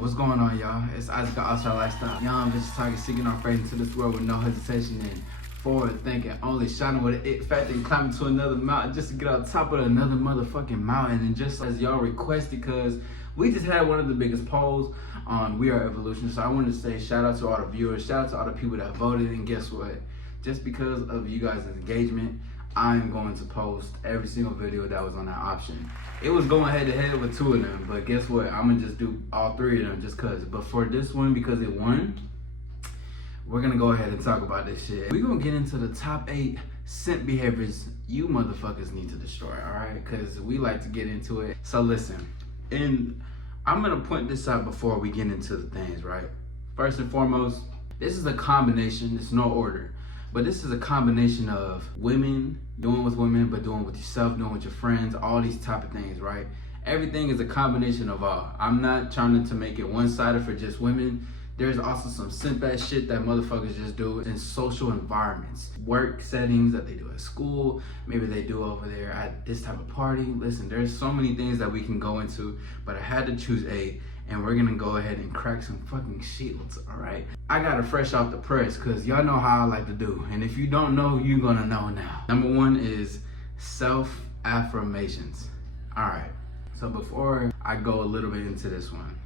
What's going on, y'all? It's Isaac of AllStar Lifestyle. Young bitches talking, seeking our fate into this world with no hesitation and forward thinking, only shining with an it factor and climbing to another mountain just to get on top of another motherfucking mountain. And just as y'all requested, because we just had one of the biggest polls on We Are Evolution. So I wanted to say shout out to all the viewers, shout out to all the people that voted. And guess what? Just because of you guys' engagement, I'm going to post every single video that was on that option. It was going head to head with two of them, but guess what? I'm gonna just do all three of them just cause. But for this one, because it won, we're gonna go ahead and talk about this shit. We're gonna get into the top 8 simp behaviors you motherfuckers need to destroy, all right? Cause we like to get into it. So listen, and I'm gonna point this out before we get into the things, right? First and foremost, this is a combination, it's no order. But this is a combination of women, doing with women, but doing with yourself, doing with your friends, all these type of things, right? Everything is a combination of all. I'm not trying to make it one-sided for just women. There's also some simp ass shit that motherfuckers just do in social environments, work settings that they do at school, maybe they do over there at this type of party. Listen, there's so many things that we can go into, but I had to choose 8. And we're gonna go ahead and crack some fucking shields, all right? I got it fresh off the press, cause y'all know how I like to do. And if you don't know, you're gonna know now. Number 1 is self-affirmations. All right, so before I go a little bit into this one,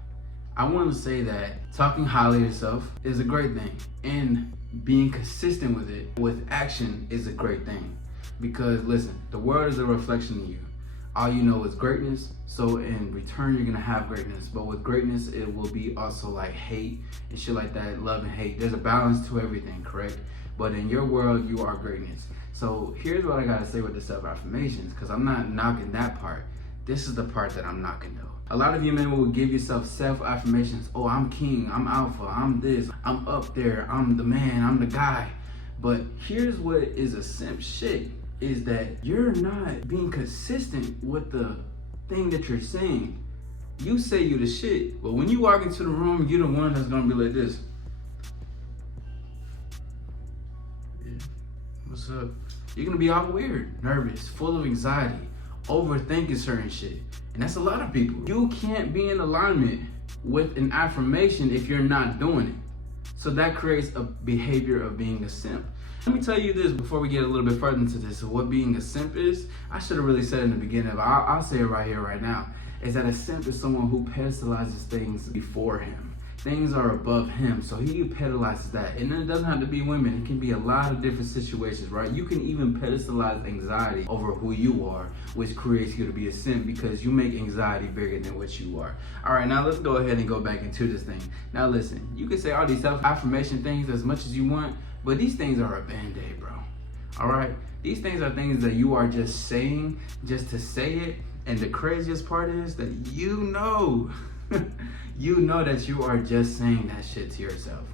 I wanna say that talking highly of yourself is a great thing. And being consistent with it, with action, is a great thing. Because listen, the world is a reflection of you. All you know is greatness, so in return you're gonna have greatness. But with greatness, it will be also like hate and shit like that, love and hate. There's a balance to everything, correct? But in your world, you are greatness. So here's what I gotta say with the self-affirmations, because I'm not knocking that part. This is the part that I'm knocking though. A lot of you men will give yourself self-affirmations. Oh, I'm king, I'm alpha, I'm this, I'm up there, I'm the man, I'm the guy. But here's what is a simp shit. Is that you're not being consistent with the thing that you're saying. You say you the shit, but when you walk into the room, you're the one that's gonna be like this. Yeah. What's up? You're gonna be all weird, nervous, full of anxiety, overthinking certain shit. And that's a lot of people. You can't be in alignment with an affirmation if you're not doing it. So that creates a behavior of being a simp. Let me tell you this before we get a little bit further into this. So what being a simp is, I should have really said in the beginning, but I'll say it right here, right now, is that a simp is someone who pedestalizes things before him. Things are above him, so he pedestalizes that. And then it doesn't have to be women, it can be a lot of different situations, right? You can even pedestalize anxiety over who you are, which creates you to be a simp because you make anxiety bigger than what you are. All right, now let's go ahead and go back into this thing. Now listen, you can say all these self-affirmation things as much as you want, but these things are a band-aid, bro. All right? These things are things that you are just saying just to say it. And the craziest part is that you know, you know that you are just saying that shit to yourself.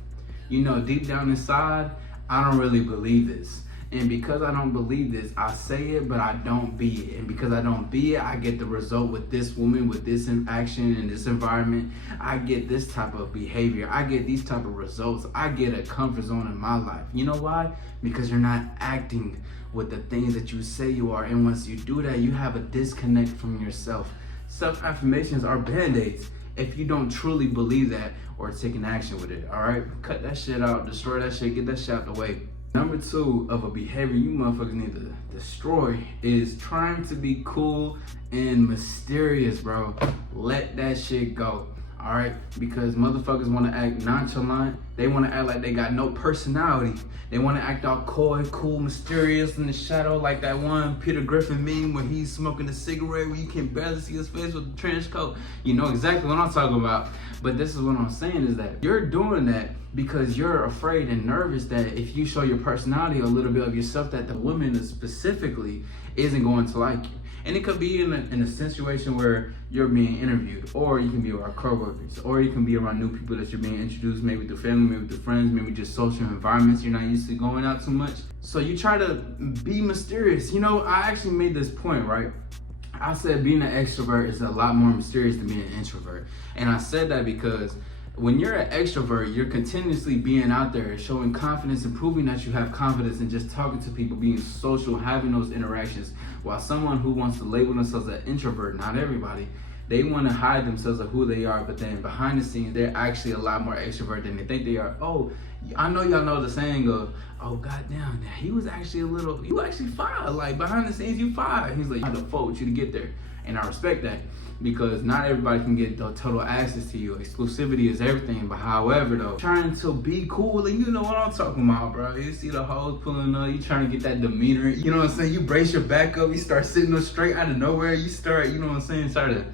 You know, deep down inside, I don't really believe this. And because I don't believe this, I say it, but I don't be it. And because I don't be it, I get the result with this woman, with this action in this environment. I get this type of behavior. I get these type of results. I get a comfort zone in my life. You know why? Because you're not acting with the things that you say you are. And once you do that, you have a disconnect from yourself. Self-affirmations are band-aids if you don't truly believe that or take an action with it, all right? Cut that shit out, destroy that shit, get that shit out the way. Number 2 of a behavior you motherfuckers need to destroy is trying to be cool and mysterious, bro. Let that shit go, all right? Because motherfuckers want to act nonchalant. They want to act like they got no personality. They want to act all coy, cool, mysterious in the shadow, like that one Peter Griffin meme where he's smoking a cigarette where you can barely see his face with the trench coat. You know exactly what I'm talking about. But this is what I'm saying is that you're doing that because you're afraid and nervous that if you show your personality, a little bit of yourself, that the woman specifically isn't going to like you. And it could be in a situation where you're being interviewed, or you can be around coworkers, or you can be around new people that you're being introduced, maybe through family, maybe through friends, maybe just social environments you're not used to going out too much. So you try to be mysterious. You know, I actually made this point, right? I said being an extrovert is a lot more mysterious than being an introvert. And I said that because when you're an extrovert, you're continuously being out there, showing confidence and proving that you have confidence and just talking to people, being social, having those interactions. While someone who wants to label themselves an introvert, not everybody, They want to hide themselves of who they are, but then behind the scenes, they're actually a lot more extrovert than they think they are. Oh, I know y'all know the saying of, oh, goddamn, he was actually you actually fine. Like, behind the scenes, you fine. He's like, I had to fight with you to get there. And I respect that, because not everybody can get the total access to you. Exclusivity is everything. But however, though, trying to be cool, and you know what I'm talking about, bro. You see the hoes pulling up, you trying to get that demeanor. You know what I'm saying? You brace your back up, you start sitting up straight out of nowhere. You start, you know what I'm saying? Start to,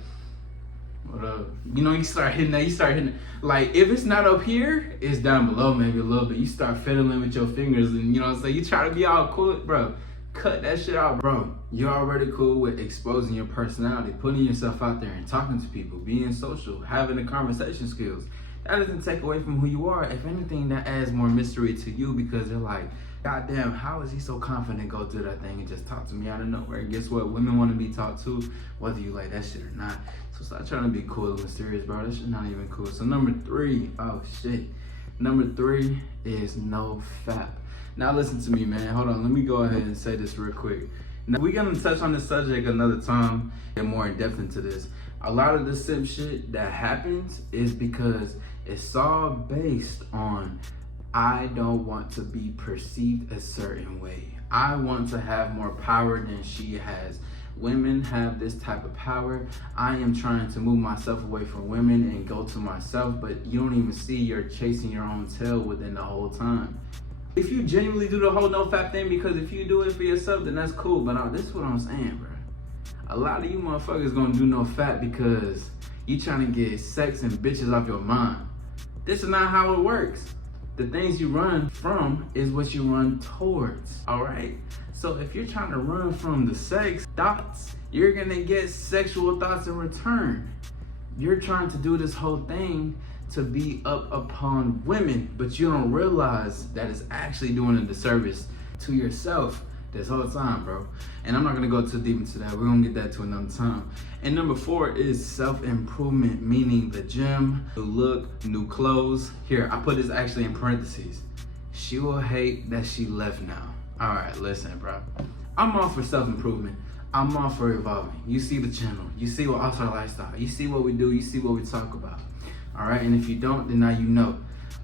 what up? You know, you start hitting that. Like, if it's not up here, it's down below maybe a little bit. You start fiddling with your fingers, and you know what I'm saying? You try to be all cool, bro. Cut that shit out, bro. You're already cool with exposing your personality, putting yourself out there and talking to people, being social, having the conversation skills. That doesn't take away from who you are. If anything, that adds more mystery to you, because they're like, goddamn, how is he so confident go do that thing and just talk to me out of nowhere? And guess what? Women want to be talked to, whether you like that shit or not. So stop trying to be cool and mysterious, bro. That shit not even cool. So number 3, oh shit. Number 3 is no fap. Now listen to me, man. Hold on, let me go ahead and say this real quick. Now, we're gonna touch on this subject another time, get more in depth into this. A lot of the simp shit that happens is because it's all based on, I don't want to be perceived a certain way. I want to have more power than she has. Women have this type of power. I am trying to move myself away from women and go to myself, but you don't even see you're chasing your own tail within the whole time. If you genuinely do the whole no fap thing, because if you do it for yourself, then that's cool. But this is what I'm saying, bro. A lot of you motherfuckers gonna do no fap because you trying to get sex and bitches off your mind. This is not how it works. The things you run from is what you run towards, all right? So if you're trying to run from the sex thoughts, you're gonna get sexual thoughts in return. You're trying to do this whole thing to be up upon women, but you don't realize that it's actually doing a disservice to yourself this whole time, bro. And I'm not gonna go too deep into that. We're gonna get that to another time. And number 4 is self-improvement, meaning the gym, new look, new clothes. Here, I put this actually in parentheses. She will hate that she left now. All right, listen, bro. I'm all for self-improvement. I'm all for evolving. You see the channel. You see what AllStar Lifestyle. You see what we do. You see what we talk about. All right, and if you don't, then now you know.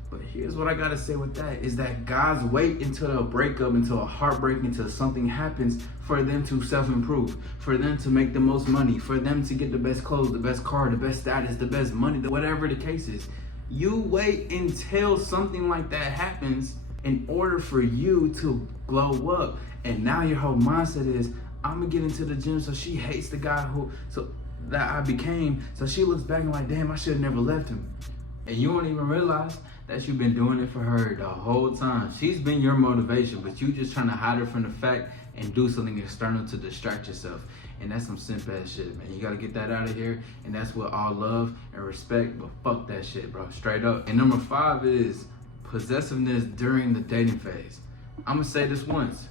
But here's what I gotta say with that, is that guys wait until a breakup, until a heartbreak, until something happens for them to self-improve, for them to make the most money, for them to get the best clothes, the best car, the best status, the best money, whatever the case is. You wait until something like that happens in order for you to glow up. And now your whole mindset is, I'm gonna get into the gym so she hates the guy that I became, so she looks back and like, damn, I should have never left him. And you don't even realize that you've been doing it for her the whole time. She's been your motivation, but you just trying to hide her from the fact and do something external to distract yourself. And that's some simp ass shit, man. You gotta get that out of here. And that's with all love and respect, but fuck that shit, bro, straight up. And number 5 is possessiveness during the dating phase. I'm gonna say this once.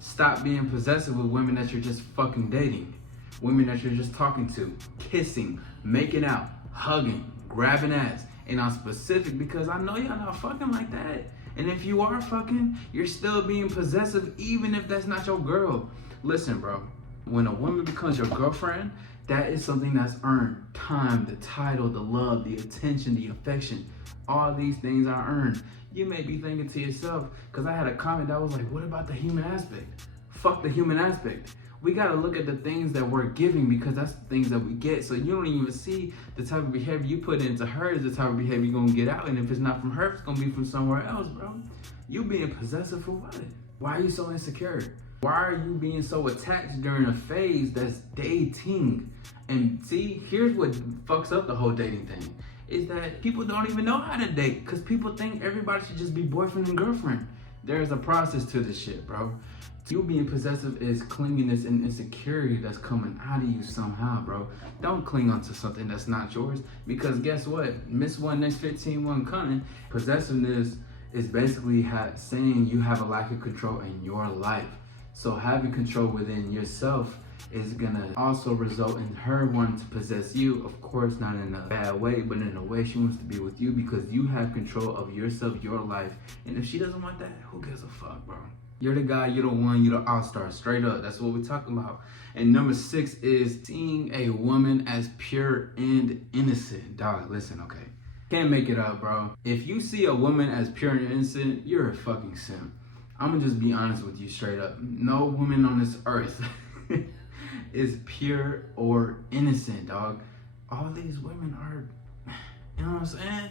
Stop being possessive with women that you're just fucking dating. Women that you're just talking to, kissing, making out, hugging, grabbing ass. And I'm specific because I know y'all not fucking like that. And if you are fucking, you're still being possessive even if that's not your girl. Listen, bro, when a woman becomes your girlfriend, that is something that's earned. Time, the title, the love, the attention, the affection. All these things are earned. You may be thinking to yourself, because I had a comment that was like, what about the human aspect? Fuck the human aspect. We gotta look at the things that we're giving, because that's the things that we get. So you don't even see the type of behavior you put into her is the type of behavior you're gonna get out. And if it's not from her, it's gonna be from somewhere else, bro. You being possessive for what? Why are you so insecure? Why are you being so attached during a phase that's dating? And see, here's what fucks up the whole dating thing, is that people don't even know how to date, because people think everybody should just be boyfriend and girlfriend. There's a process to this shit, bro. You being possessive is clinginess and insecurity that's coming out of you somehow, bro. Don't cling onto something that's not yours, because guess what? Miss one, next 15 one coming. Possessiveness is basically saying you have a lack of control in your life. So having control within yourself is gonna also result in her wanting to possess you. Of course, not in a bad way, but in a way she wants to be with you because you have control of yourself, your life. And if she doesn't want that, who gives a fuck, bro? You're the guy, you're the one, you're the all-star, straight up. That's what we're talking about. And number 6 is seeing a woman as pure and innocent. Dog, listen, okay. Can't make it up, bro. If you see a woman as pure and innocent, you're a fucking simp. I'm gonna just be honest with you straight up. No woman on this earth is pure or innocent, dog. All these women are, you know what I'm saying?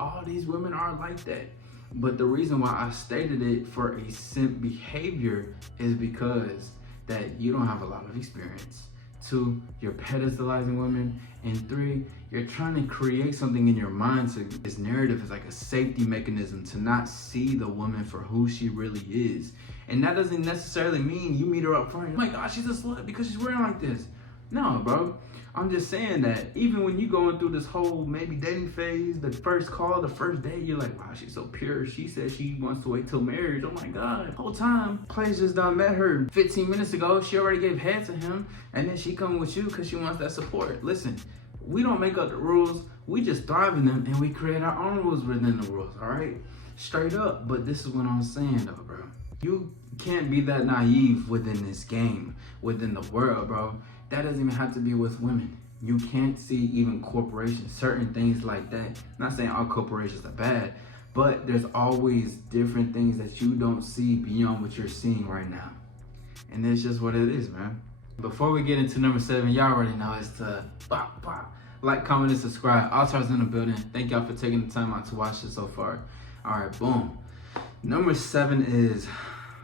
All these women are like that. But the reason why I stated it for a simp behavior is because that you don't have a lot of experience. 2, you're pedestalizing women. And 3, you're trying to create something in your mind so this narrative is like a safety mechanism to not see the woman for who she really is. And that doesn't necessarily mean you meet her up front, oh my God, she's a slut because she's wearing like this. No, bro. I'm just saying that even when you going through this whole maybe dating phase, the first call, the first date, you're like, wow, she's so pure. She said she wants to wait till marriage. Oh my God. The whole time, Plays just done met her 15 minutes ago. She already gave head to him. And then she come with you because she wants that support. Listen, we don't make up the rules. We just thrive in them and we create our own rules within the rules, all right? Straight up. But this is what I'm saying though, bro. You can't be that naive within this game, within the world, bro. That doesn't even have to be with women. You can't see even corporations, certain things like that. I'm not saying all corporations are bad, but there's always different things that you don't see beyond what you're seeing right now. And that's just what it is, man. Before we get into number 7, y'all already know it's to like, comment, and subscribe. AllStar's in the building. Thank y'all for taking the time out to watch this so far. All right, boom. Number 7 is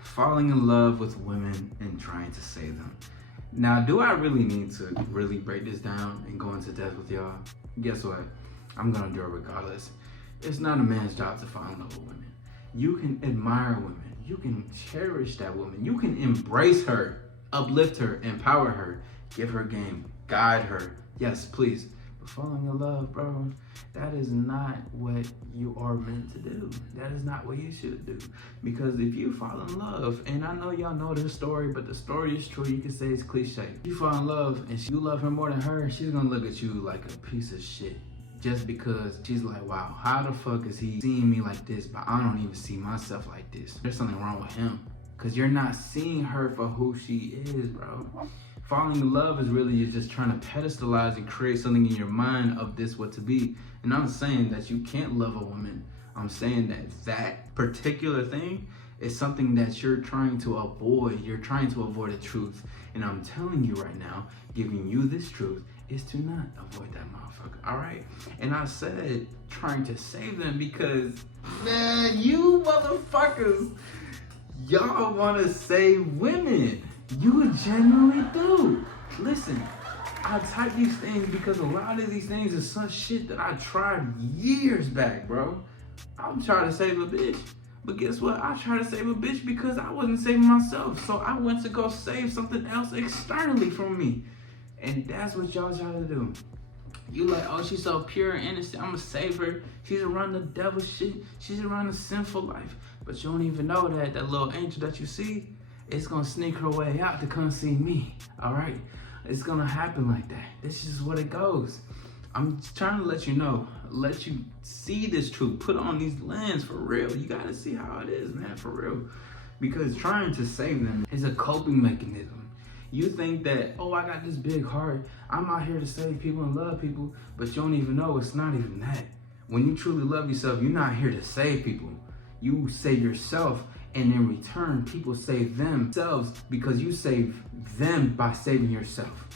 falling in love with women and trying to save them. Now, do I really need to really break this down and go into depth with y'all? Guess what? I'm gonna do it regardless. It's not a man's job to fall in love with women. You can admire women. You can cherish that woman. You can embrace her, uplift her, empower her, give her game, guide her. Yes, please. But falling in love, bro, that is not what you are meant to do. That is not what you should do. Because if you fall in love, and I know y'all know this story, but the story is true. You can say it's cliche. You fall in love and you love her more than her, she's gonna look at you like a piece of shit. Just because she's like, wow, how the fuck is he seeing me like this, but I don't even see myself like this? There's something wrong with him. Because you're not seeing her for who she is, bro. Falling in love is really just trying to pedestalize and create something in your mind of this what to be. And I'm saying that you can't love a woman. I'm saying that that particular thing is something that you're trying to avoid. You're trying to avoid the truth. And I'm telling you right now, giving you this truth is to not avoid that motherfucker, all right? And I said trying to save them because, man, you motherfuckers, y'all want to save women. You genuinely do. Listen, I type these things because a lot of these things is such shit that I tried years back, bro. I'm trying to save a bitch. But guess what? I tried to save a bitch because I wasn't saving myself. So I went to go save something else externally from me. And that's what y'all try to do. You like, oh, she's so pure and innocent. I'm gonna save her. She's around the devil shit. She's around the sinful life. But you don't even know that that little angel that you see, it's gonna sneak her way out to come see me, all right? It's gonna happen like that. This is what it goes. I'm trying to let you know, let you see this truth. Put on these lenses for real. You gotta see how it is, man, for real. Because trying to save them is a coping mechanism. You think that, oh, I got this big heart. I'm out here to save people and love people, but you don't even know it's not even that. When you truly love yourself, you're not here to save people. You save yourself, and in return, people save themselves because you save them by saving yourself.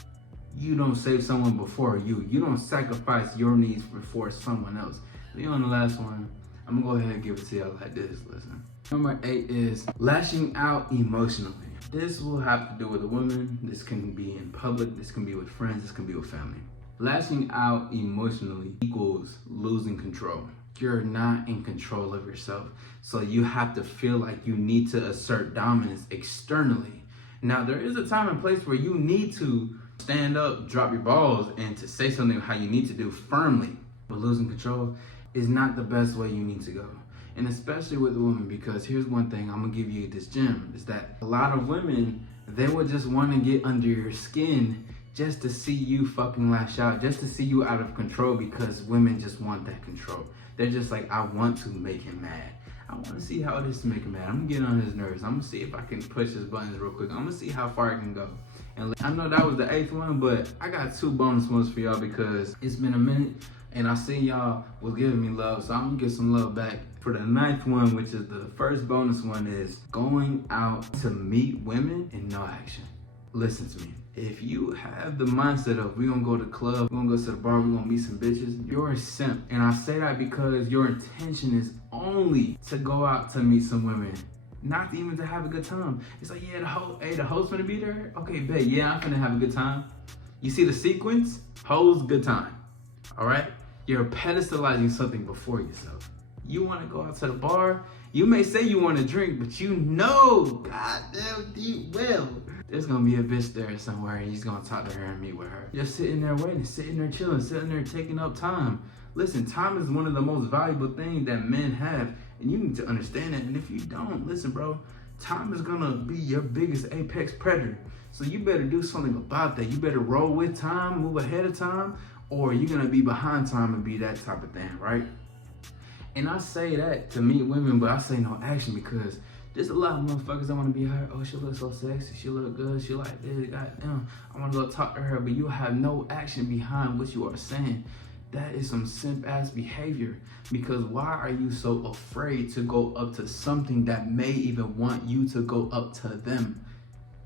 You don't save someone before you. You don't sacrifice your needs before someone else. We on the last one. I'm gonna go ahead and give it to y'all like this, listen. Number 8 is lashing out emotionally. This will have to do with a woman. This can be in public. This can be with friends. This can be with family. Lashing out emotionally equals losing control. You're not in control of yourself. So you have to feel like you need to assert dominance externally. Now, there is a time and place where you need to stand up, drop your balls, and to say something how you need to do firmly. But losing control is not the best way you need to go. And especially with a woman, because here's one thing, I'm gonna give you this gem, is that a lot of women, they would just wanna get under your skin just to see you fucking lash out, just to see you out of control, because women just want that control. They're just like, I want to make him mad. I want to see how this make him mad. I'm gonna get on his nerves. I'm gonna see if I can push his buttons real quick. I'm gonna see how far I can go. And I know that was the 8th one, but I got 2 bonus ones for y'all because it's been a minute and I seen y'all was giving me love, so I'm gonna get some love back. For the 9th one, which is the first bonus one, is going out to meet women and no action. Listen to me. If you have the mindset of we gonna go to the club, we gonna go to the bar, we gonna meet some bitches, you're a simp. And I say that because your intention is only to go out to meet some women, not even to have a good time. It's like, yeah, the host gonna be there? Okay, bet, yeah, I'm gonna have a good time. You see the sequence? Hoes, good time, all right? You're pedestalizing something before yourself. You wanna go out to the bar, you may say you wanna drink, but you know, goddamn deep well, there's gonna be a bitch there somewhere and he's gonna talk to her and meet with her. You're sitting there waiting, sitting there chilling, sitting there taking up time. Listen, time is one of the most valuable things that men have, and you need to understand that. And if you don't, listen, bro, time is gonna be your biggest apex predator. So you better do something about that. You better roll with time, move ahead of time, or you're gonna be behind time and be that type of thing, right? And I say that to meet women, but I say no action because there's a lot of motherfuckers that want to be her. Oh, she looks so sexy. She look good. She like this. Goddamn, I want to go talk to her, but you have no action behind what you are saying. That is some simp ass behavior. Because why are you so afraid to go up to something that may even want you to go up to them?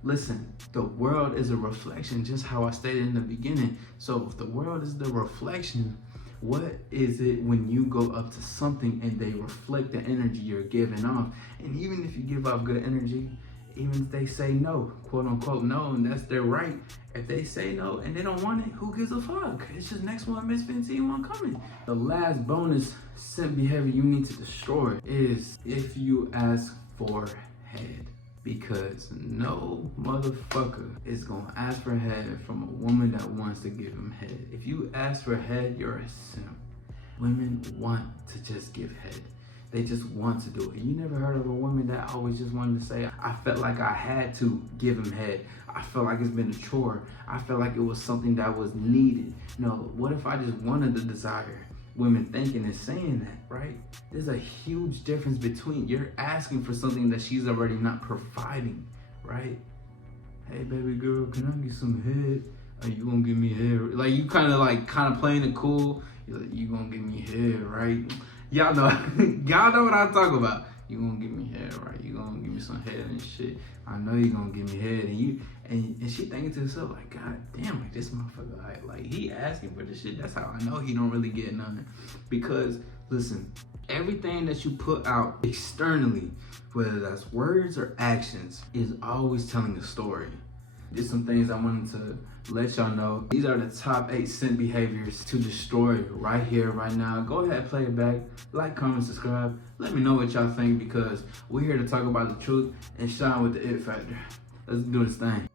Listen, the world is a reflection, just how I stated in the beginning. So if the world is the reflection, what is it when you go up to something and they reflect the energy you're giving off? And even if you give off good energy, even if they say no, quote unquote no, and that's their right. If they say no and they don't want it, who gives a fuck? It's just next one, Miss 15 coming. The last bonus simp behavior you need to destroy is if you ask for head. Because no motherfucker is gonna ask for head from a woman that wants to give him head. If you ask for head, you're a simp. Women want to just give head. They just want to do it. You never heard of a woman that always just wanted to say, I felt like I had to give him head. I felt like it's been a chore. I felt like it was something that was needed. No, what if I just wanted the desire? Women thinking and saying that, right? There's a huge difference between you're asking for something that she's already not providing, right? Hey, baby girl, can I get some head? Are you gonna give me head? Like, you kind of playing it cool. You're like, you gonna give me head, right? Y'all know what I'm talking about. You gonna give me head, right? You gonna give me some head and shit. I know you gonna give me head, and she thinking to herself like, God damn, like this motherfucker, like he asking for this shit. That's how I know he don't really get nothing. Because listen, everything that you put out externally, whether that's words or actions, is always telling a story. There's some things I wanted to let y'all know. These are the top 8 simp behaviors to destroy right here, right now. Go ahead, play it back. Like, comment, subscribe. Let me know what y'all think because we're here to talk about the truth and shine with the it factor. Let's do this thing.